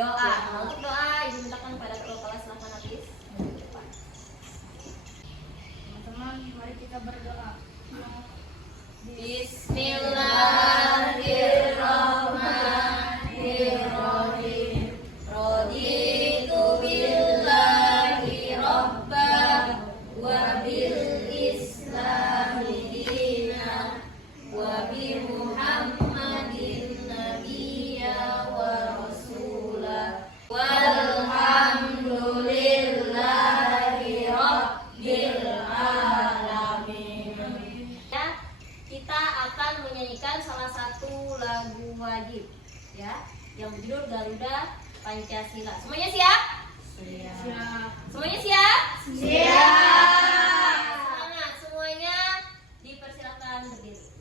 Doa. Nah, untuk doa ibu mintakan pada ketua kelas silakan Hafiz maju ke depan. Teman-teman, mari kita berdoa. Bismillahirrahmanirrahim. Raditu billahi rabba wa bil islami dina wa bi Muhammadin nabiyya wa rasula walhamdulillahi rabbil alamin. Ya, kita akan menyanyikan salah satu lagu wajib ya yang berjudul Garuda Pancasila. Semuanya siap? Siap. Semuanya siap? Siap. Semangat semuanya, dipersilakan berdiri.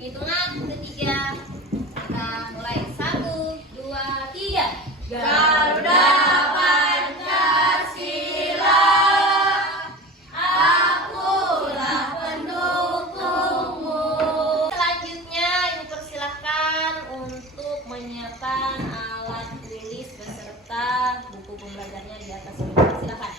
Hitungan ketiga kita mulai. 1, 2, 3. Garuda Pancasila, akulah pendukungmu. Selanjutnya ibu persilahkan untuk menyiapkan alat tulis beserta buku pembelajarannya di atas ini. Silakan.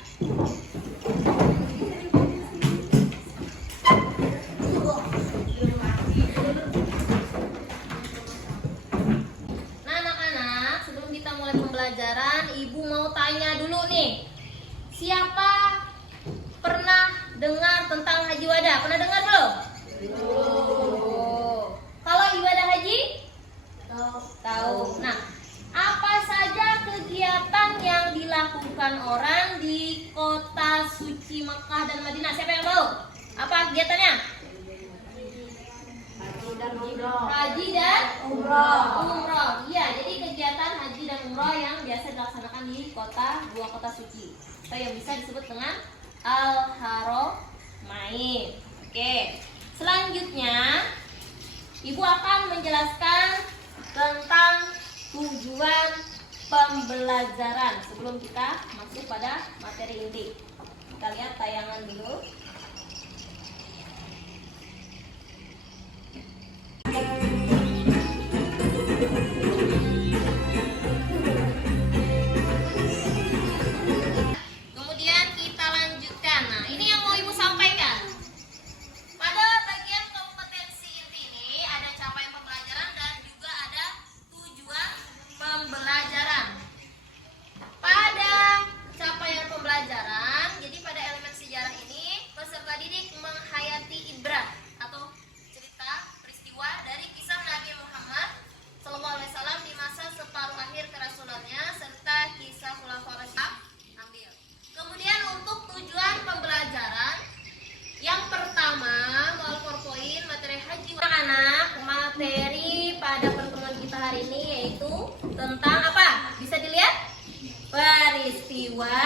Nah anak-anak, sebelum kita mulai pembelajaran, ibu mau tanya dulu nih, siapa pernah dengar tentang Haji Wada? Pernah dengar belum? Kalau ibadah haji? Tahu. Nah, apa saja kegiatan yang dilakukan orang di kota suci Mekah dan Madinah? Siapa yang tahu? Apa kegiatannya? Haji dan umroh. Iya, jadi kegiatan haji dan umroh yang biasa dilaksanakan di dua kota suci, atau yang bisa disebut dengan Al-Haramain. Oke. Selanjutnya, ibu akan menjelaskan tentang tujuan pembelajaran sebelum kita masuk pada materi inti. Kita lihat tayangan dulu. Kemudian kita lanjutkan. Nah, ini yang mau ibu sampaikan. Pada bagian kompetensi inti ini ada capaian pembelajaran dan juga ada tujuan pembelajaran. Pada capaian pembelajaran, jadi pada elemen sejarah ini peserta didik menghayati ibrah atau cerita peristiwa dari kisah Nabi Muhammad SAW di masa separuh akhir kerasulannya serta kisah khulafaur rasyidin. Ambil. Kemudian untuk tujuan pembelajaran, yang pertama, poin materi haji. Anak-anak, materi pada pertemuan kita hari ini yaitu tentang apa? Bisa dilihat? Peristiwa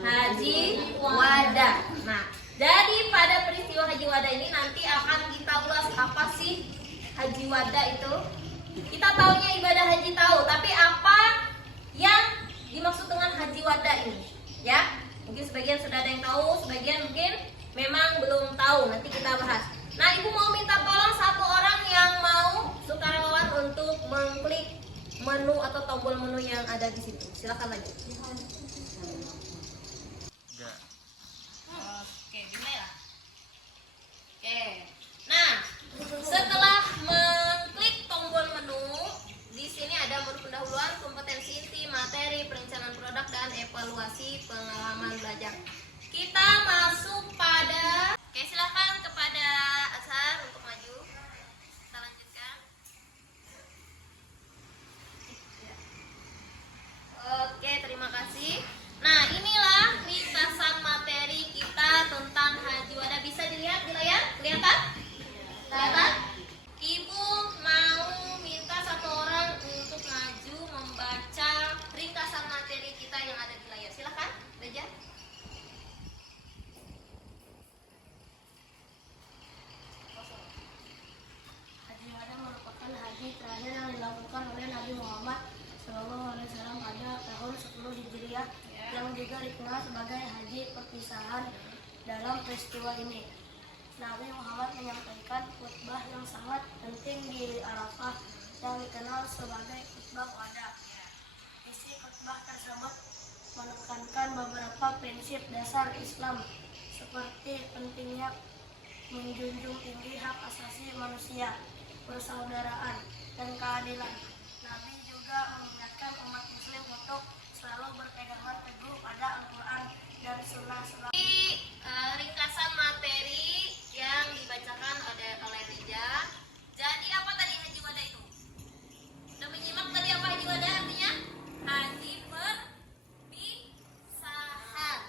Haji Wada. Nah, jadi pada peristiwa Haji Wada ini nanti akan kita ulas apa sih Haji Wada itu. Kita taunya ibadah haji tahu, tapi apa yang dimaksud dengan Haji Wada ini? Ya, mungkin sebagian sudah ada yang tahu, sebagian mungkin memang belum tahu. Nanti kita bahas. Nah, ibu mau minta tolong satu orang yang mau sukarelawan untuk mengklik menu atau tombol menu yang ada di situ. Silakan lanjut. Oke, dimulai. Oke. Nah, setelah mengklik tombol menu, di sini ada menu pendahuluan, kompetensi inti, materi, perencanaan produk dan evaluasi pengalaman belajar. Kita masuk pada. Oke, silakan kepada Azhar untuk maju. Kita lanjutkan. Oke, terima kasih. Nah, inilah ringkasan materi kita tentang Haji Wada. Bisa dilihat di layar? Kelihatan? Kelihatan? Ibu mau minta satu orang untuk maju membaca ringkasan materi kita yang ada di layar. Silakan, Reja. Haji Wada merupakan haji terakhir yang dilakukan oleh Nabi Muhammad SAW pada tahun 10 Hijriah yang juga dikenal sebagai haji perpisahan. Dalam peristiwa ini, Nabi Muhammad menyampaikan khutbah yang sangat penting di Arafah yang dikenal sebagai khutbah wadah. Isi khutbah tersebut menekankan beberapa prinsip dasar Islam seperti pentingnya menjunjung tinggi hak asasi manusia, persaudaraan, dan keadilan. Nabi juga mengingatkan umat muslim untuk selalu berpegangan teguh pada Al-Quran dan Sunnah. Ringkasan materi yang dibacakan oleh Rija. Jadi apa tadi haji wadah itu? Udah menyimak tadi apa haji wadah artinya? Haji perpisahan.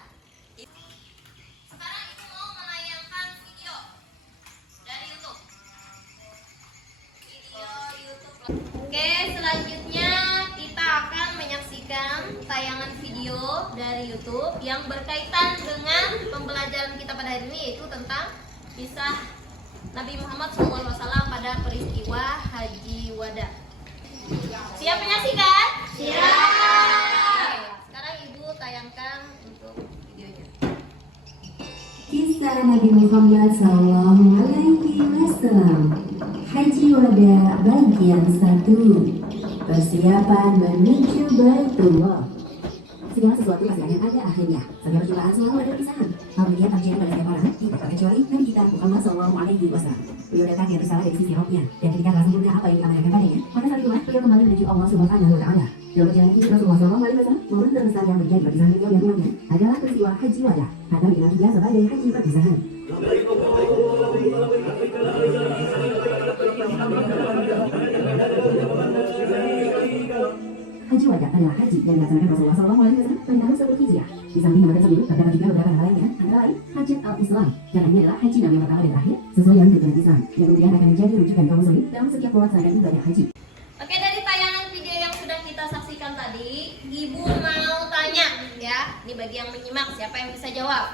Sekarang ibu mau menayangkan video dari YouTube. Video YouTube. Oke, selanjutnya kita akan menyaksikan tayangan video dari YouTube yang berkaitan dengan pembelajaran kita pada hari ini, yaitu tentang kisah Nabi Muhammad SAW pada peristiwa Haji Wada. Siap menyaksikan? Siap. Sekarang ibu tayangkan untuk videonya. Kisah Nabi Muhammad SAW Haji Wada bagian 1. Persiapan menuju Baitullah. Segala sesuatu pasti akan ada akhirnya. Setiap perjumpaan selalu ada perpisahan. Hal demikian terjadi pada setiap orang, tidak terkecuali Nabi kita Muhammad SAW. Beliau datang yang bersalah dari sisi rohnya, dan ketika telah sempurna apa yang diamanahkan padanya, maka saat itulah beliau kembali menuju Allah Subhanahu wa Ta'ala. Dalam perjalanan ini Rasulullah SAW, momen terbesar yang menjadi perpisahan beliau dan umatnya adalah peristiwa Haji Wada atau dikenal juga sebagai Haji Perpisahan. Haji Wada adalah haji yang dilaksanakan Rasulullah SAW pada tahun 10 Hijriah. Di samping nama tersebut, terdapat juga beberapa hal lainnya, antara lain Hajat al-Islam, karena ini adalah haji Nabi yang pertama dan terakhir sesuai dengan rukun Islam, yang kemudian akan menjadi rujukan kaum muslimin dalam setiap pelaksanaan ibadah haji. Oke, dari tayangan video yang sudah kita saksikan tadi, ibu mau tanya ya. Ini bagi yang menyimak, siapa yang bisa jawab?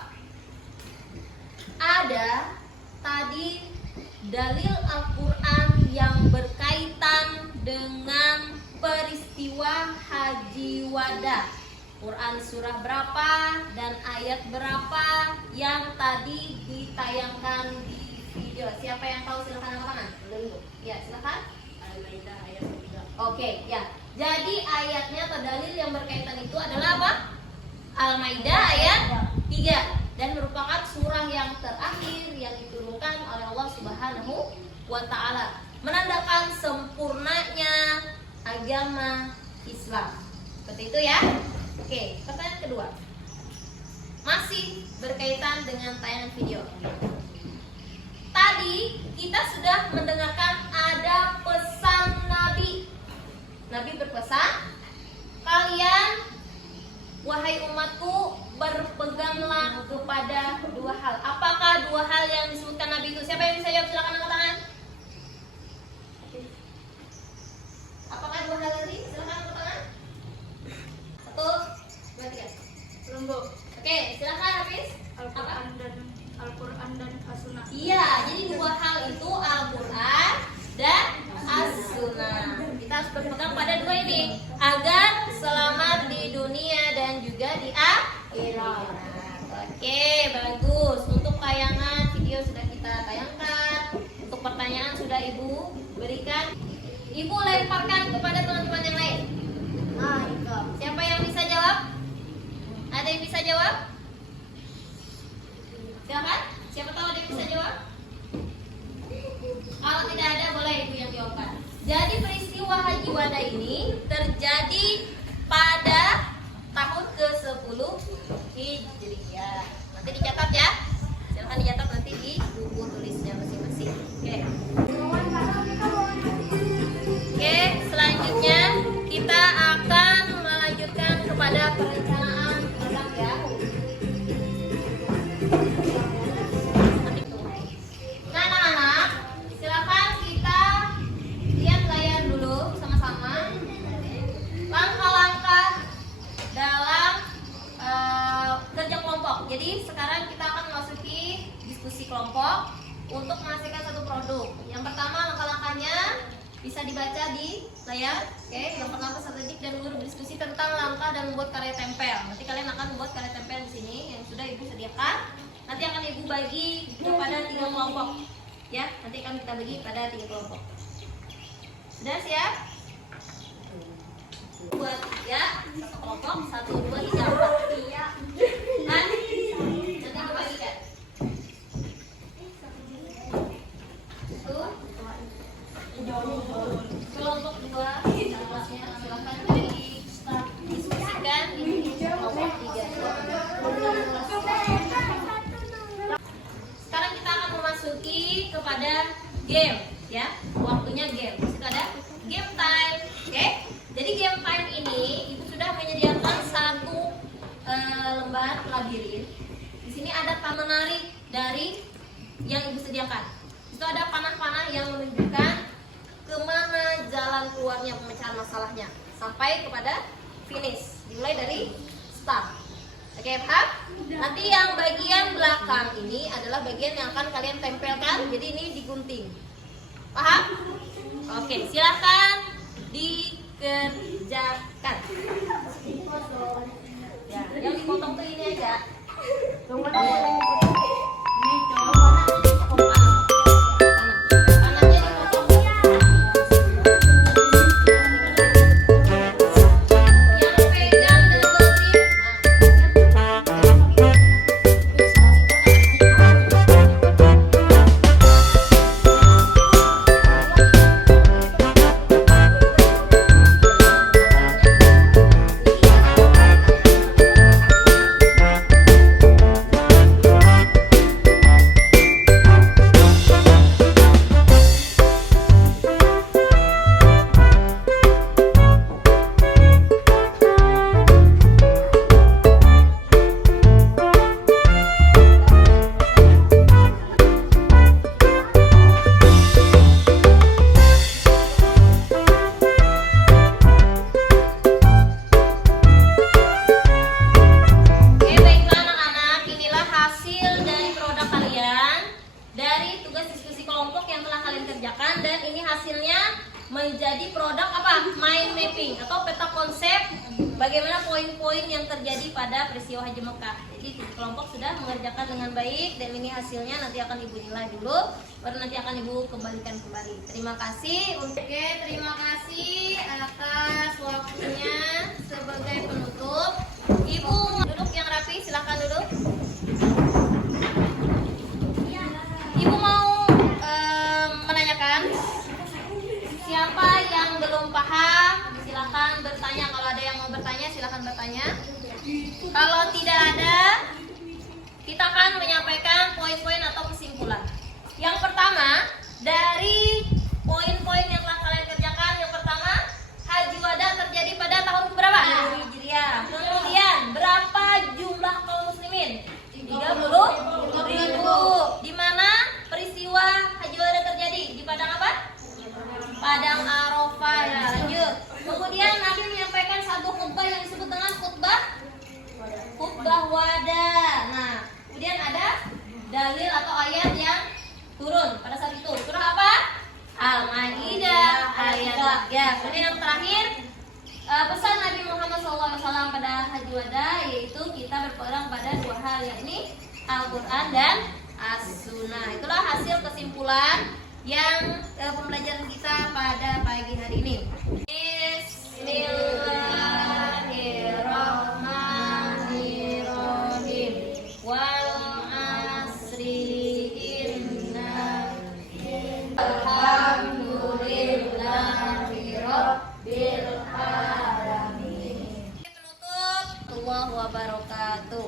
Ada tadi dalil Al-Quran yang berkaitan dengan peristiwa Haji Wada. Quran surah berapa dan ayat berapa yang tadi ditayangkan di video? Siapa yang tahu silahkan angkat tangan. Ya, silakan. Al-Maidah ayat 3. Oke, ya. Jadi ayatnya atau dalil yang berkaitan itu adalah apa? Al-Maidah ayat 3 dan merupakan surah yang terakhir yang diturunkan oleh Allah Subhanahu wa Ta'ala, menandakan sempurnanya agama Islam. Seperti itu ya. Oke, pertanyaan kedua. Masih berkaitan dengan tayangan video. Tadi kita sudah mendengarkan ada pesan Nabi. Nabi berpesan, kalian wahai umatku berpeganglah kepada 2 hal. Apakah 2 hal yang disebutkan Nabi itu? Siapa yang bisa jawab? Silakan angkat tangan. Apakah 2 hal tadi? Silakan angkat tangan. 1, 2, 3. Belum, Bu. Oke, silakan Hafiz. Al-Quran dan As-Sunnah. Iya, jadi 2 hal itu Al-Quran dan As-Sunnah. Kita harus berpegang pada 2 ini agar selamat di dunia dan juga di akhirat. Oke, bagus. Untuk tayangan video sudah kita tayangkan. Untuk pertanyaan sudah Ibu berikan. Ibu lemparkan kepada teman-teman yang lain. Siapa yang bisa jawab? Ada yang bisa jawab? Silakan. Siapa tahu ada yang bisa jawab? Kalau tidak ada, boleh Ibu yang jawabkan. Jadi peristiwa Haji Wada ini terjadi pada tahun ke-10 Hijriah. Nanti dicatat ya. Silakan dicatat nanti di buku tulisnya masing-masing. Oke, selanjutnya kita akan melanjutkan kepada perencanaan program ya. Nah, anak-anak, silakan kita lihat layar dulu sama-sama. Langkah-langkah dalam kerja kelompok. Jadi sekarang kita akan memasuki diskusi kelompok untuk menghasilkan satu produk. Yang pertama, langkah-langkahnya bisa dibaca di layar. Oke, yang pertama strategik dan guru berdiskusi tentang langkah dan membuat karya tempel. Nanti kalian akan membuat karya tempel di sini yang sudah Ibu sediakan. Nanti akan Ibu bagi kepada 3 kelompok. Ya, nanti akan kita bagi pada 3 kelompok. Sudah siap? kelompok 1, 2, 3, 4. Iya. Kan? Nanti dibagikan. Tuh. Kelompok 2 kelasnya silakan didiskusikan di kelompok 3. Sekarang kita akan memasuki kepada game, ya. Waktunya game. Di situ ada game time. Oke? Jadi game time ini Ibu sudah menyediakan satu lembar labirin. Di sini ada panah menarik dari yang Ibu sediakan. Itu ada panah-panah yang menunjukkan kemana jalan keluarnya pemecahan masalahnya sampai kepada finish. Dimulai dari start. Oke, paham? Nanti yang bagian belakang ini adalah bagian yang akan kalian tempelkan. Jadi ini digunting. Paham? Oke, silakan dikerjakan. Ya, yang dipotong tuh ini aja. Panahnya dipotong. Yang pegang double tip. Oke, baiklah anak-anak, inilah hasil dari produk kalian dari tugas diskusi kelompok yang telah kalian kerjakan, dan ini hasilnya menjadi produk apa? Mind mapping atau peta konsep bagaimana poin-poin yang terjadi pada peristiwa Haji Mekah. Jadi kelompok sudah mengerjakan dengan baik dan ini hasilnya nanti akan Ibu nilai dulu, baru nanti akan Ibu kembalikan kembali. Terima kasih. Oke, terima kasih atas waktunya. Sebagai penutup, Ibu duduk yang rapi, silahkan duduk. Ibu mau menanyakan siapa yang belum paham, silakan bertanya. Kalau ada yang mau bertanya, silakan bertanya. Kalau tidak ada, kita akan menyampaikan poin-poin atau kesimpulan. Yang pertama, dari poin-poin yang telah kalian kerjakan, yang pertama, Haji Wada terjadi pada tahun berapa? Hijriah. Kemudian, berapa jumlah kaum muslimin? 30.000. Di mana peristiwa Haji Wada terjadi? Di padang apa? Padang Arafah. Ya, lanjut. Kemudian Nabi menyampaikan satu khutbah yang disebut dengan khutbah wada. Nah, kemudian ada dalil atau ayat yang turun pada saat itu. Surah apa? Al-Maidah ayat. Ya, kemudian yang terakhir pesan Nabi Muhammad SAW pada Haji Wada, yaitu kita berpegang pada dua hal, yakni Al-Quran dan As-Sunnah. Itulah hasil kesimpulan yang pembelajaran kita pada pagi hari ini. Bismillahirrahmanirrahim. Wal asri inna alhamdulillahi rabbil alamin. Penutup, Allahu wabarakatuh.